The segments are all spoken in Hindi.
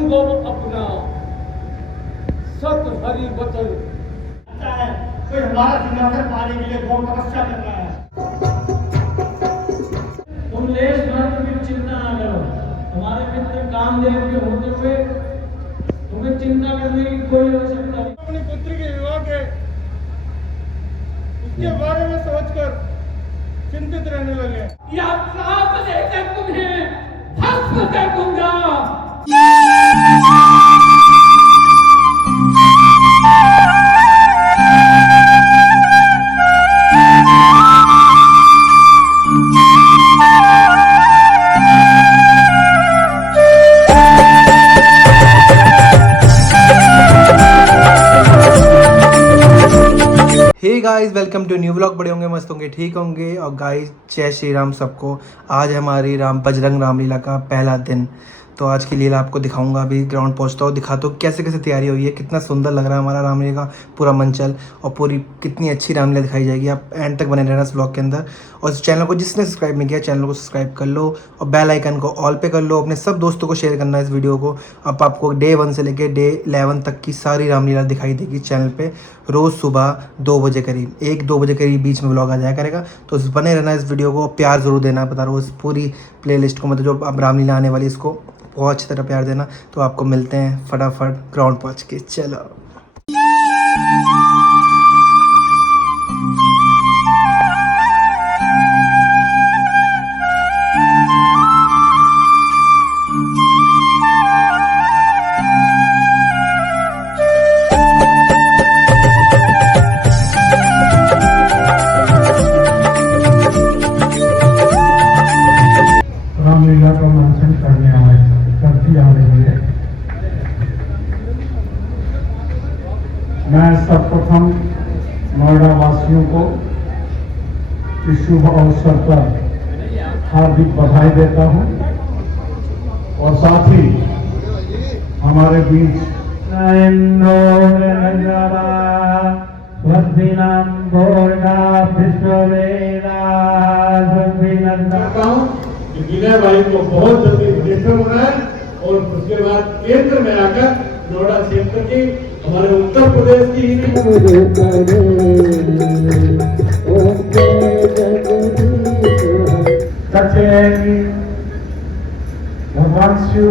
अनुभव अपना सत हरि वचन है। कोई हमारा सिंहासन पाने के लिए घोर तपस्या कर रहा है। तुम लेश मात्र की चिंता ना करो। हमारे मित्र कामदेव के होते हुए तुम्हें चिंता करने की कोई आवश्यकता नहीं। अपनी पुत्री के विवाह के उसके बारे में सोचकर चिंतित रहने लगे। या श्राप देकर तुम्हें भस्म कर दूंगा। Hey guys, welcome to new vlog. बड़े होंगे, मस्त होंगे, ठीक होंगे। और गाइस, जय श्री राम सबको। आज हमारी बजरंग रामलीला का पहला दिन। तो आज की लीला आपको दिखाऊंगा। अभी ग्राउंड पहुंचता हूँ, दिखाता हूँ कैसे कैसे तैयारी हुई है, कितना सुंदर लग रहा है हमारा रामलीला का पूरा मंचल, और पूरी कितनी अच्छी रामलीला दिखाई जाएगी। आप एंड तक बने रहना इस व्लॉग के अंदर। और इस चैनल को जिसने सब्सक्राइब नहीं किया, चैनल को सब्सक्राइब कर लो और बेल आइकन को ऑल पे कर लो। अपने सब दोस्तों को शेयर करना इस वीडियो को। अब आपको डे 1 से लेकर डे 11 तक की सारी रामलीला दिखाई देगी चैनल पे। रोज़ सुबह 2 बजे करीब, 1-2 बजे करीब बीच में व्लॉग आ जाया करेगा। तो बने रहना इस वीडियो को, प्यार ज़रूर देना। बता रहा हूँ इस पूरी प्लेलिस्ट को, मतलब जो अब रामलीला आने वाली, इसको बहुत अच्छी तरह प्यार देना। तो आपको मिलते हैं फटाफट ग्राउंड पहुँच के। चलो। रामलीला का मंचन करती आ रही है। मैं सर्वप्रथम नोएडा वासियों को इस शुभ अवसर पर हार्दिक बधाई देता हूं, और साथ ही हमारे बीच विनय भाई को बहुत जल्दी मिनिस्टर होना है, और उसके बाद केंद्र में आकर नोएडा क्षेत्र की, हमारे उत्तर प्रदेश की ही भगवान शिव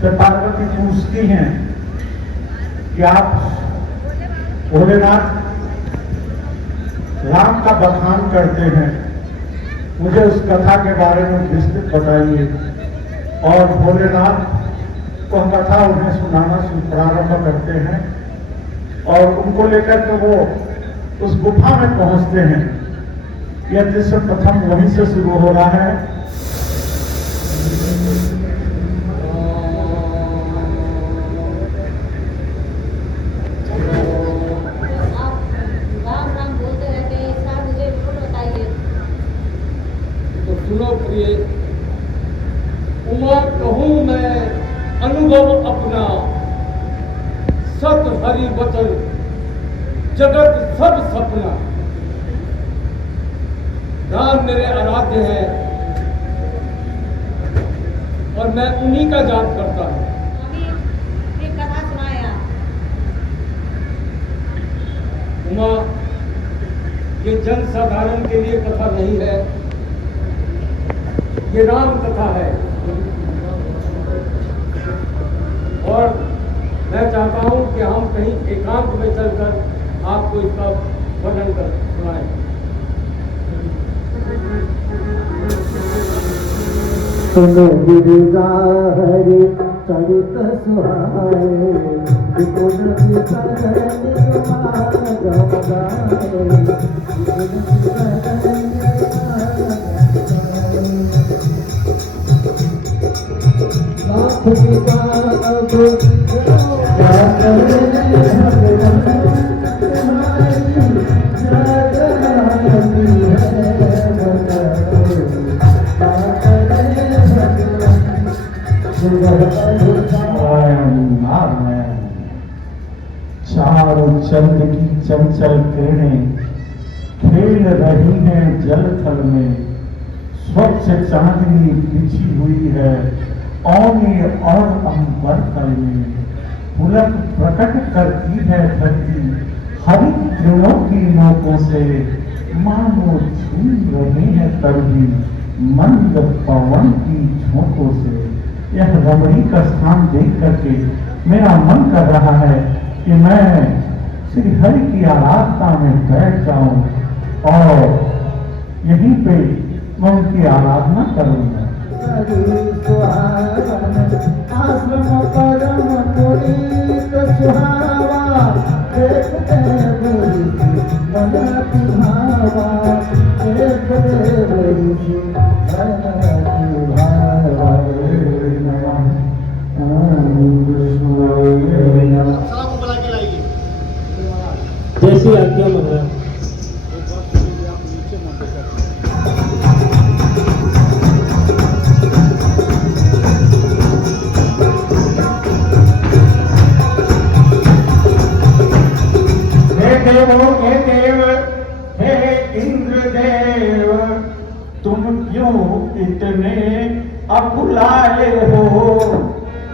से पार्वती पूछती हैं कि आप भोलेनाथ राम का बखान करते हैं, मुझे उस कथा के बारे में विस्तृत बताइए। और भोलेनाथ वह कथा उन्हें सुनाना प्रारंभ करते हैं, और उनको लेकर के वो उस गुफा में पहुंचते हैं। यह दृश्य प्रथम वहीं से शुरू हो रहा है। सुनो प्रिय, उमा कहूँ मैं अनुभव अपना सत हरि वचन जगत सब सपना। राम मेरे आराध्य हैं और मैं उन्हीं का जाप करता हूँ। उमा, ये जन साधारण के लिए कथा नहीं है, ये राम कथा है। और मैं चाहता हूं कि हम कहीं एकांत में चलकर आपको इसका वर्णन कर सुनाएं। सुनो गिरजा हरि चरित सुहाए, विपुल चारों चंद की चंचल किरणें खेल रही हैं जल थल में, स्वच्छ चांदनी बिछी हुई है, औने और अंबर तल में पुलक प्रकट करती है धरती हरित तृणों की नोकों से, मानो छूम रहे हैं तरबी मंद पवन की झोंकों से। यह रमणीक का स्थान देख करके मेरा मन कर रहा है कि मैं श्री हरि की आराधना में बैठ जाऊं और यहीं पे मैं उनकी आराधना करूंगा। आश्रम परम पुनीत सुहावा, देखते बड़ी मन अति भावा, देखते बड़ी मन अति भावा। जैसी आज्ञा महाराज। हे देव, हे इंद्रदेव, तुम क्यों इतने अकुलाए हो?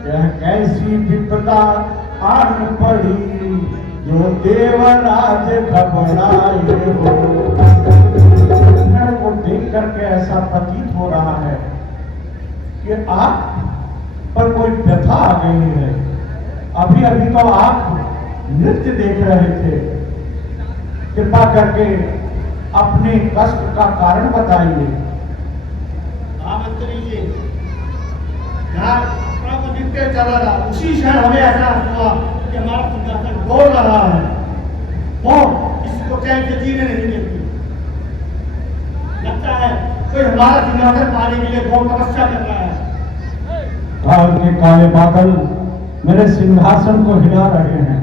यह कैसी विपदा आन पड़ी जो देवराज घबराए हो? को देख करके ऐसा प्रतीत हो रहा है कि आप पर कोई व्यथा आ गई है। अभी अभी तो आप नृत्य देख रहे थे, कृपा करके अपने कष्ट का कारण बताइए। मंत्री जी, नृत्य चला रहा, उसी क्षण हमें ऐसा हुआ कि हमारा सिंहासन डोल रहा है। वो इसको चैन से जीने नहीं देती। लगता है कोई हमारा सिंहासन पाने के लिए घोर तपस्या कर रहा है। काल के काले बादल मेरे सिंहासन को हिला रहे हैं,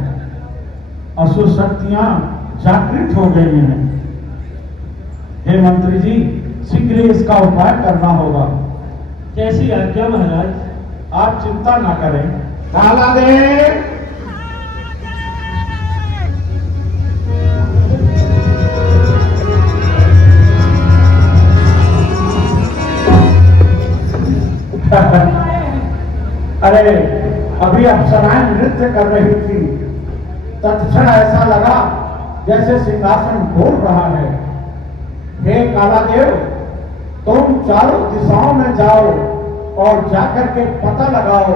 असुर शक्तियां जागृत हो गई हैं। हे मंत्री जी, शीघ्र इसका उपाय करना होगा। कैसी आज्ञा महाराज। आप चिंता ना करें। कालादेव, अरे अभी अप्सराएं नृत्य कर रही थी, तत्क्षण ऐसा लगा जैसे सिंहासन डोल रहा है। हे कालादेव, तुम चारों दिशाओं में जाओ और जाकर के पता लगाओ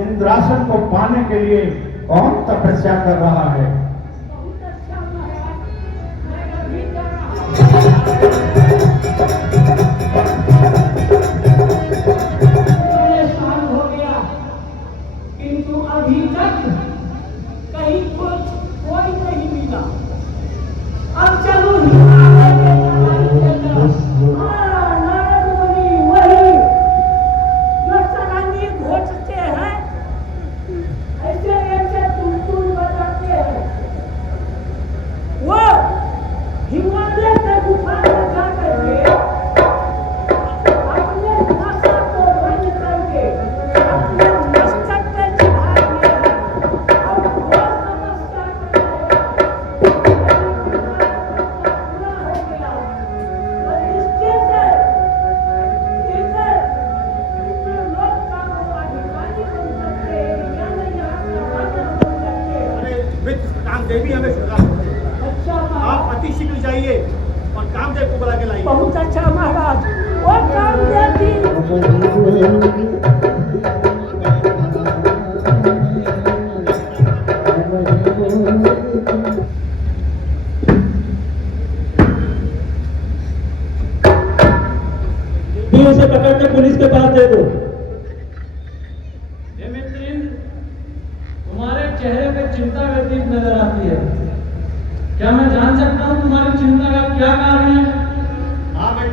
इंद्रासन को पाने के लिए कौन तपस्या कर रहा है। किंतु अभी तक कहीं कोई नहीं मिला। अब चलो नारद मुनि वही जो सराहनीय घोटते हैं, ऐसे ऐसे तुलतुल बजाते हैं। वो हिमालय के गुफा में जा करके अपने नशा को बंद करके अपने मस्तक पे चढ़ाएंगे और घोर तपस्या कामदेवी हमें सुना। अच्छा आप अति शीघ्र जाइए और कामदेव को बुला के लाइए। बहुत अच्छा महाराज। वो कामदेवी उसे पकड़ के पुलिस के पास दे दो। हे मित्रिन, तुम्हारे चेहरे पे चिंता व्यतीत नजर आती है। क्या मैं जान सकता हूँ तुम्हारी चिंता का क्या कारण है? हाँ भाई,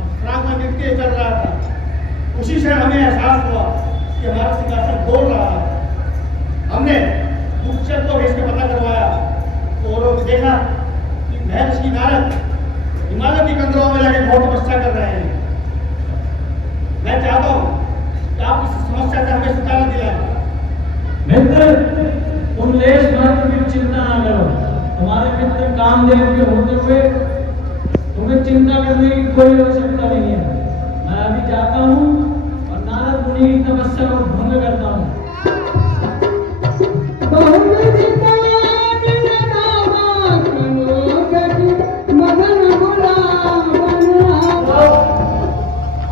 अप्सरा का नृत्य चल रहा था, उसी से हमें एहसास हुआ कि हमारा सिंहासन डोल रहा है। हमने गुप्तचर को भेज के पता करवाया तो वो लोग देखा कि महर्षि नारद हिमालय की कंदरों में जाके घोर तपस्या कर रहे हैं। मैं चाहता हूँ कि आप इस समस्या से हमें छुटकारा दिलाएं। मित्र, तुम लेश मात्र की चिंता ना करो। तुम्हारे मित्र कामदेव के होते हुए तुम्हें चिंता करने की कोई आवश्यकता नहीं है। मैं अभी जाता हूँ और नारद मुनि की तपस्या को भंग करता हूँ।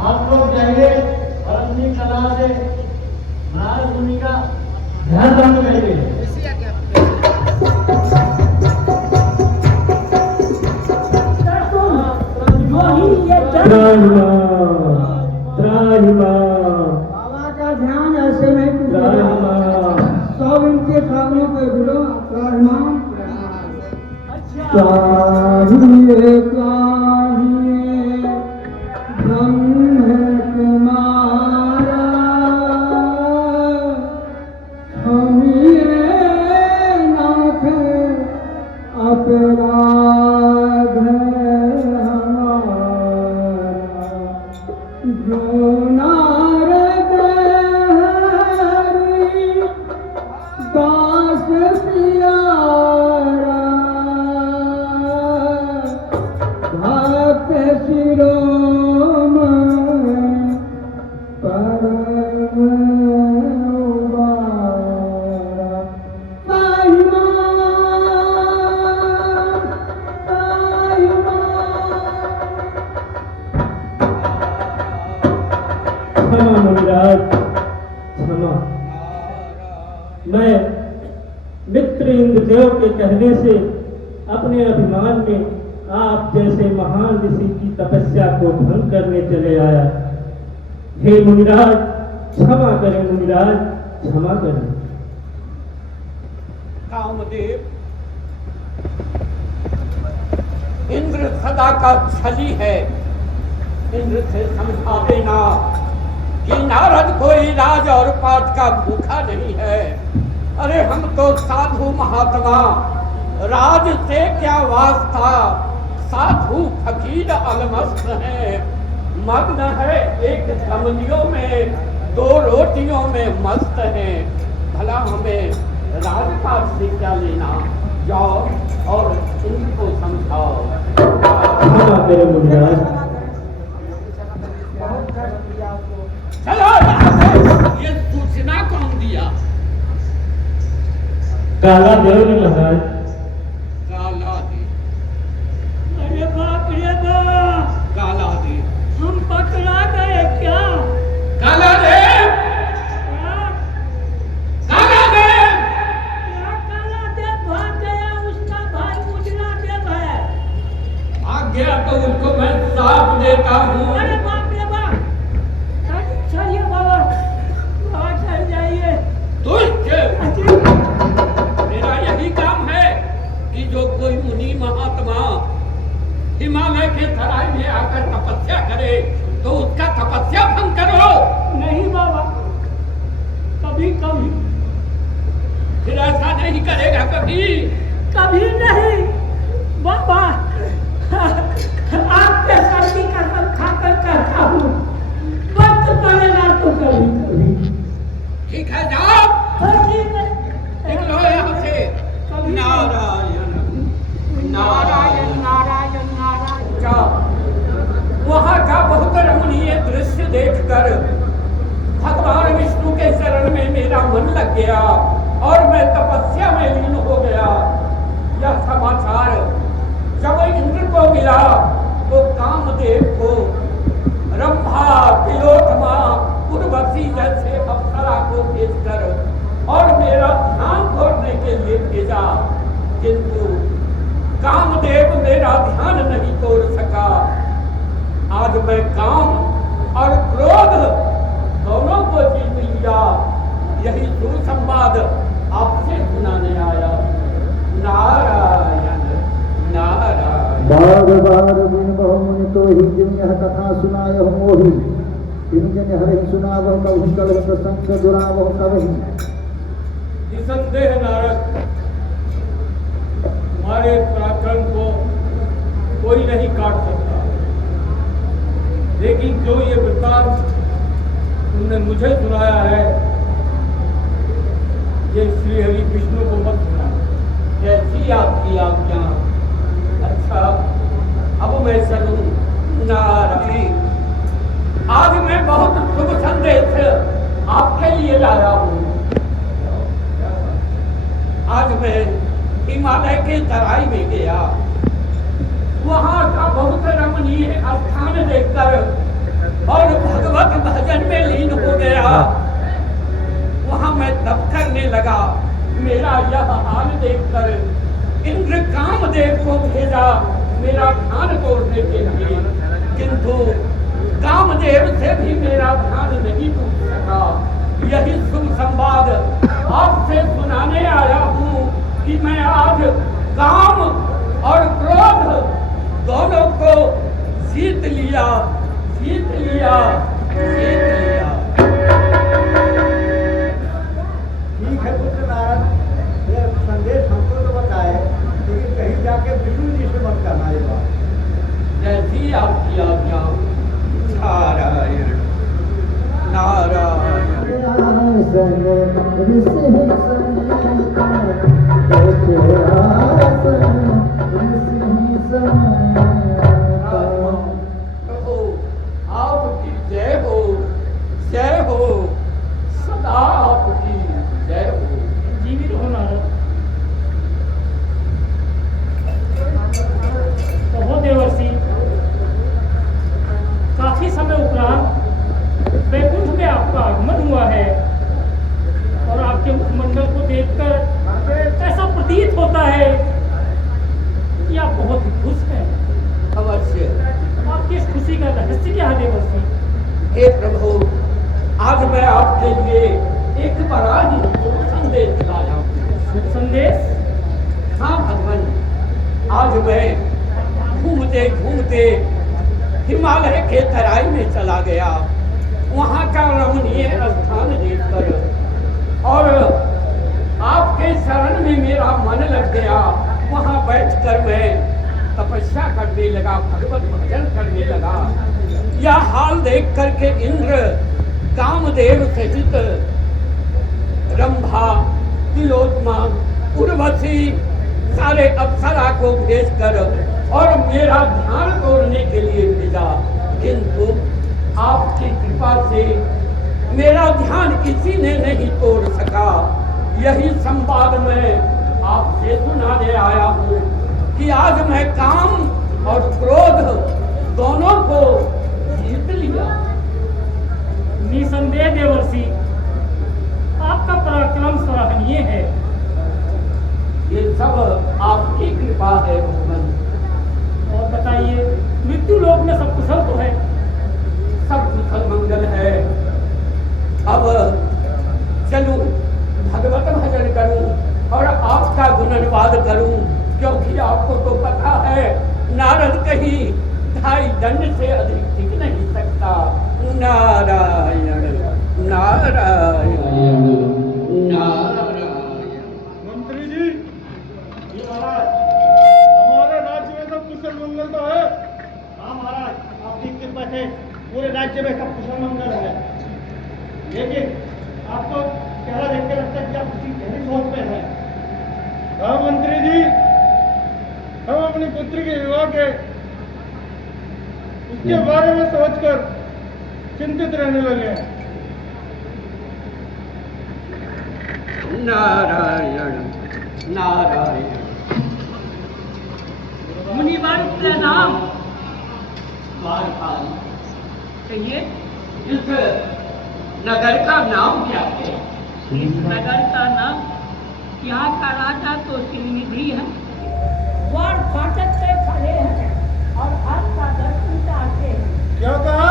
आप लोग जाइए और अपनी कला से नारद मुनि का ध्यान भंग करिए। बाबा का ध्यान ऐसे नहीं टूटेगा। सब इनके कानों पे गिरो। प्रणाम चाहिए चाहिए ब्रह्म कुमारा हमिए नाथ अपराध जो नारद हरि दास प्यारा भक्त शिरोमणि परम उबारा। क्षमा मुनिराज, क्षमा। मैं मित्र इंद्रदेव के कहने से अपने अभिमान में आप जैसे महान ऋषि की तपस्या को भंग करने चले आया। हे मुनिराज, क्षमा करें मुनिराज, क्षमा करें। कामदेव, इंद्र सदा का छली है। इंद्र से समझा देना कि नारद कोई राज और पाठ का भूखा नहीं है। अरे हम तो साधु महात्मा, राज से क्या वास्ता, साधु फकीर अलमस्त हैं। मग्न है एक धमनियों में, दो रोटियों में मस्त हैं। भला हमें राजपाट से क्या लेना? जाओ और इनको समझाओ। क्षमा करें मुनिराज। चलो यहाँ से। ये सूचना कौन दिया? काला देव ने महाराज। काला देव। अरे बाप रे बाप, काला देव। हम पकड़ा गए क्या? काला देव। काला देव। क्या काला देव भाग गया? उसका भाई मुजरा देव है। भाग गया तो उसको मैं साफ देता हूँ। अरे बाप रे बाप, चलिए बाबा, वहाँ चल जाइए। दुष्ट, मेरा यही काम है कि जो कोई मुनि महात्मा हिमालय के तराई में आकर तपस्या करे तो उसका तपस्या भंग करो। नहीं बाबा, कभी कभी। फिर ऐसा नहीं करेगा कभी? कभी नहीं बाबा, आपके सर की कसम खाकर कहता हूँ, वक्त पड़ेगा तो कभी कभी। ठीक है, जाओ, ठीक है, निकलो यहाँ से। नारायण नारायण नारायण नारायण। जाओ। वहाँ का बहुत रमणीय दृश्य देखकर भगवान विष्णु के शरण में मेरा मन लग गया और मैं तपस्या में लीन हो गया। यह समाचार जब इंद्र को मिला तो कामदेव को रंभा, तिलोत्तमा, उर्वशी जैसे अप्सरा को भेजकर और मेरा ध्यान तोड़ने के लिए भेजा, किंतु कामदेव मेरा ध्यान नहीं तोड़ सका। आज मैं काम और क्रोध दोनों को जीत लिया। यही सुसंवाद आपसे सुनाने आया। नारायण नारायण। बार बार बिन बहु मुनि तो ही जिन यह कथा सुनाय हो मोहि, बिन जन हरि सुनावह कबहि कलह प्रसंग दुरावह कबहि। निसंदेह नारद, तुम्हारे पराक्रम को कोई नहीं काट सकता, लेकिन जो ये वृत्तांत तुमने मुझे सुनाया है, ये श्री हरि विष्णु को मत सुना। कैसी आपकी आज्ञा? अच्छा, अब मैं चलूं? नारायण, आज मैं बहुत शुभ संदेश आपके लिए लाया हूँ। आज मैं हिमालय के तराई में गया, वहाँ का बहुत रमणीय स्थान देखकर और भगवत भजन में लीन हो गया। वहाँ मैं तप करने लगा। मेरा यह हाल देखकर इंद्र कामदेव को भेजा मेरा ध्यान तोड़ने के लिए, किंतु कामदेव से भी मेरा ध्यान नहीं टूट सका। यही शुभ संवाद आपसे सुनाने आया हूँ कि मैं आज काम और क्रोध दोनों को जीत लिया, जीत लिया, जीत लिया। ठीक है पुत्र नारद, ये संदेश हमको तो बताए, लेकिन कहीं जाके विष्णु जी से मत करना ये बात। जैसी आपकी आज्ञा। नारायण नारायण। प्रभु आपकी जय हो, जय हो, सदा आपकी जय हो। जीवित हो नारद। तो हो देवर्षि, काफी समय उपरांत वैकुंठ में आपका आगमन हुआ है और आपके मुखमंडल को देखकर ऐसा प्रतीत होता है कि आप बहुत ही खुश हैं। अवश्य। आपकी इस खुशी का रहस्य क्या है देवर्षि? हे प्रभु, आज मैं आपके लिए एक बड़ा ही संदेश लाया हूँ। संदेश? हाँ भगवान, आज मैं घूमते घूमते हिमालय के तराई में चला गया। वहाँ का रमणीय स्थान देखकर और आपके शरण में मेरा मन लग गया। वहाँ बैठकर मैं तपस्या करने लगा, भगवत भजन करने लगा। यह हाल देख करके इंद्र कामदेव सहित रंभा, तिलोत्तमा, उर्वशी सारे अप्सरा को भेजकर और मेरा ध्यान तोड़ने के लिए भेजा, किंतु आपकी कृपा से मेरा ध्यान किसी ने नहीं तोड़ सका। यही संवाद मैं आपसे सुनाने आया हूँ कि आज मैं काम और क्रोध दोनों को जीत लिया। निसंदेह देवर्षि, आपका पराक्रम सराहनीय है। ये सब आपकी कृपा है भगवान। और बताइए, मृत्यु लोक में सब कुशल तो है? सब कुशल मंगल है। अब चलूं, भगवत भजन करूं और आपका गुणगान करूं, क्योंकि आपको तो पता है नारद कहीं 2.5 दंड से अधिक टिक नहीं सकता। नारायण नारायण नारायण। मंत्री जी, जी महाराज। हमारे राज्य में सब कुशल मंगल तो है। हाँ महाराज, आपकी कृपा से पूरे राज्य में सब कुशल मंगल है। लेकिन आपको चेहरा देख के लगता है कि आप किसी गहरी सोच में हैं। हाँ मंत्री जी, हम अपनी पुत्री के विवाह के उसके बारे में सोचकर चिंतित रहने लगे हैं। नारायण नारायण। मुनिवर प्रणाम। द्वारपाल, कहिए, इस नगर का नाम क्या है? इस नगर का नाम, यहाँ का राजा तो श्रीनिधि है। द्वार फाटक पे खड़े हैं और आपका दर्शन चाहते हैं। क्या कहा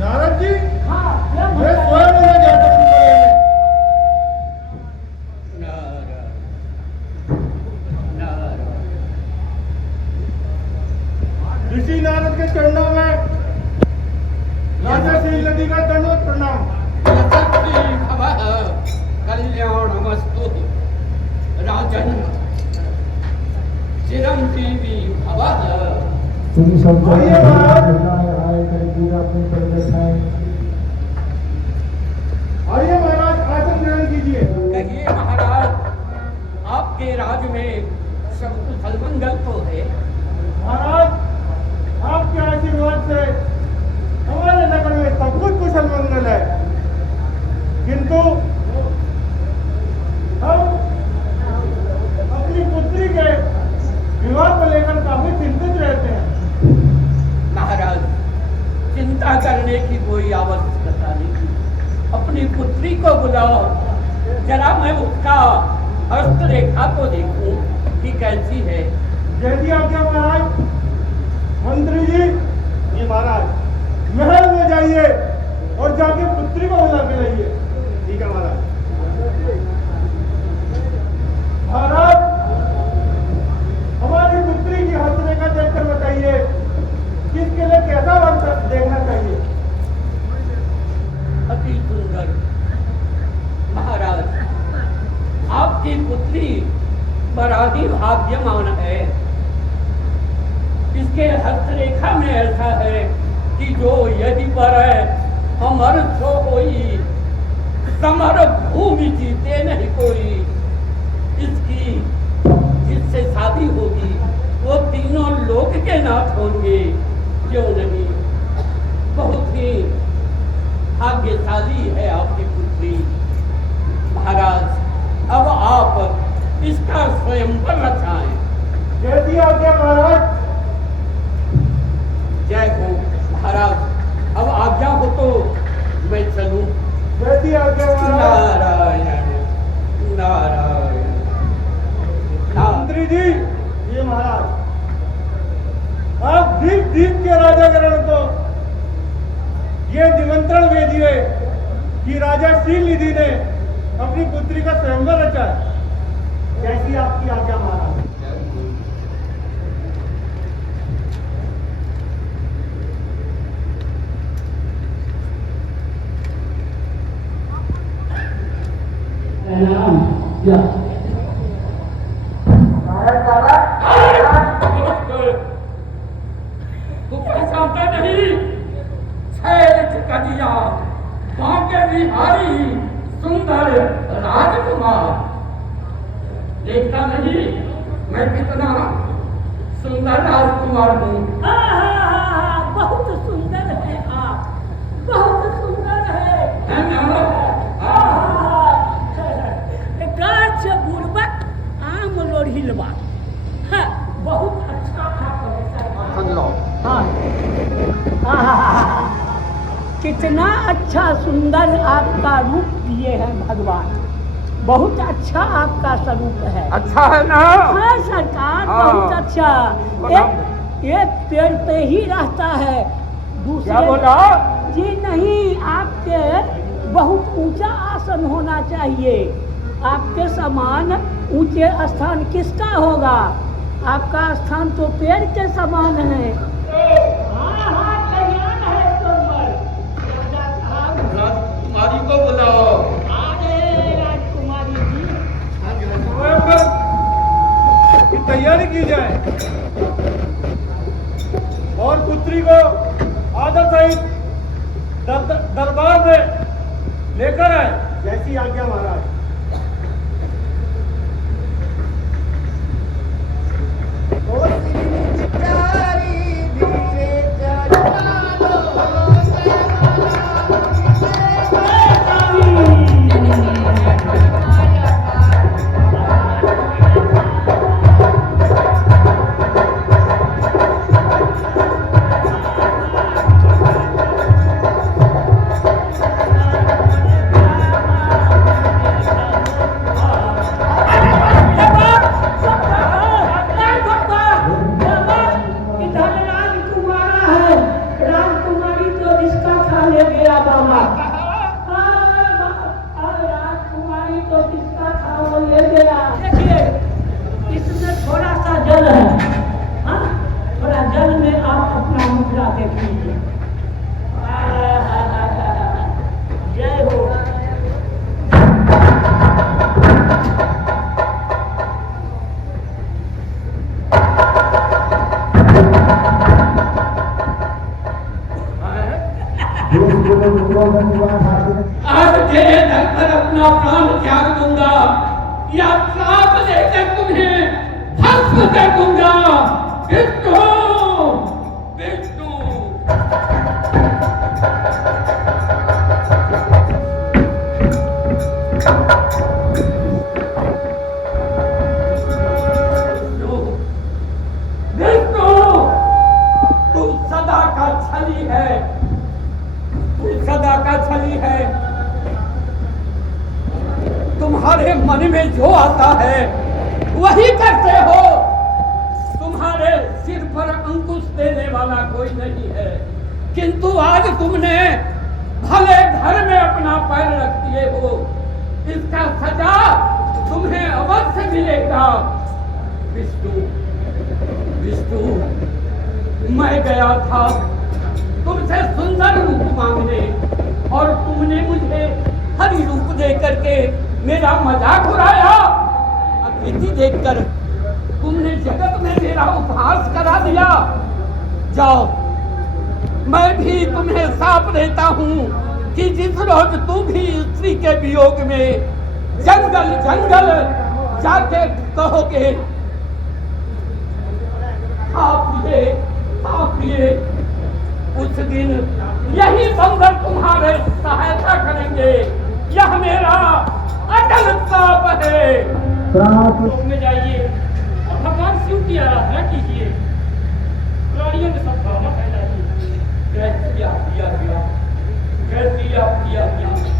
नारद जी? हाँ, यह मैं मतलब- स्वयं उन्हें जाकर करेंगे। नारायण नारायण। ऋषि नारद के चरणों में राजा श्री नदी का दंडवत प्रणाम। यशस्वी भवः, कल्याणमस्तु। राजन चिरंजीवी भवः। आइए महाराज। आइए महाराज, आसन ग्रहण कीजिए। कहिए महाराज, आपके राज में सब कुशल मंगल तो है? महाराज, आपके आशीर्वाद से हमारे नगर में सब कुछ कुशल मंगल है, किंतु हम अपनी पुत्री के विवाह को लेकर काफी चिंतित रहते हैं। महाराज, चिंता करने की कोई आवश्यकता नहीं। अपनी पुत्री को बुलाओ, जरा मैं उसका हस्तरेखा को देखूं कि कैसी है। जैसी आज्ञा महाराज। मंत्री जी, ये महाराज महल में जाइए और जाके पुत्री को बुला के लाइए। ठीक है महाराज। महाराज, हमारी पुत्री की हस्तरेखा देखकर बताइए किसके लिए कैसा वर देखना चाहिए। अति सुंदर। महाराज, आपकी पुत्री बड़ा ही भाग्यमान है। इसके हस्तरेखा में ऐसा है कि जो यदि पर अमर सो होई, समर भूमि जीते नहीं कोई। इसकी जिससे शादी होगी वो तीनों लोक के नाथ होंगे। क्यों नहीं, बहुत ही भाग्यशाली है आपकी पुत्री। महाराज, अब आप इसका स्वयंवर रचाएं। जैसी आज्ञा महाराज। जय हो महाराज। अब आज्ञा हो तो मैं चलूं। जैसी आज्ञा महाराज। नारायण नारायण। मंत्री जी, ये महाराज आप दीप दीप के राजागण को ये निमंत्रण भेजिए कि राजा शील निधि ने अपनी पुत्री का स्वयंवर रचा है। जैसी आपकी आज्ञा महाराज। तू पहचानता नहीं? छैठ कदिया बांके बिहारी सुंदर राजकुमार। देखता नहीं मैं कितना सुंदर राजकुमार हूँ। बहुत सुंदर है आप, बहुत सुंदर है। गाछ गुरबत आम लोढ़िलवा, बहुत अच्छा कितना अच्छा सुंदर आपका रूप दिए हैं भगवान। बहुत अच्छा आपका स्वरूप है। अच्छा है ना? हाँ सरकार, बहुत अच्छा। एक पेड़ पे ही रहता है, दूसरे। क्या बोला? जी नहीं, आपके बहुत ऊंचा आसन होना चाहिए। आपके समान ऊंचे स्थान किसका होगा? आपका स्थान तो पेड़ के समान है। हाँ, कल्याण है तोमर। राजकुमारी को बुलाओ। अरे राजकुमारी जी, स्वयंवर की तैयारी की जाए और पुत्री को आदर सहित दरबार में लेकर आए। जैसी आज्ञा महाराज। आज तेरे दर पर अपना प्राण त्याग दूंगा या श्राप देकर तुम्हें भस्म कर दूंगा। विष्णु, विष्णु। तुम्हारे मन में जो आता है वही करते हो। तुम्हारे सिर पर अंकुश देने वाला कोई नहीं है, किंतु आज तुमने भले घर में अपना पैर रख दिए हो, इसका सजा तुम्हें अवश्य मिलेगा। विष्णु, विष्णु, मैं गया था तुमसे सुंदर रूप मांगने और तुमने मुझे हरि रूप दे करके मेरा मजाक उड़ाया। अतिथि देखकर तुमने जगत में मेरा उपहास करा दिया। जाओ, मैं भी तुम्हें साप देता हूँ कि जिस रोज तुम भी स्त्री के वियोग में जंगल जंगल जाके कहोगे आप ये उस दिन यही बंदर तुम्हारे सहायता करेंगे। यह मेरा अटल श्राप है। श्राप में जाइए और भगवान शिव की आराधना कीजिए, प्राणियों में सब भावना फैलाइए। जय सिया पिया पिया, जय सिया पिया पिया।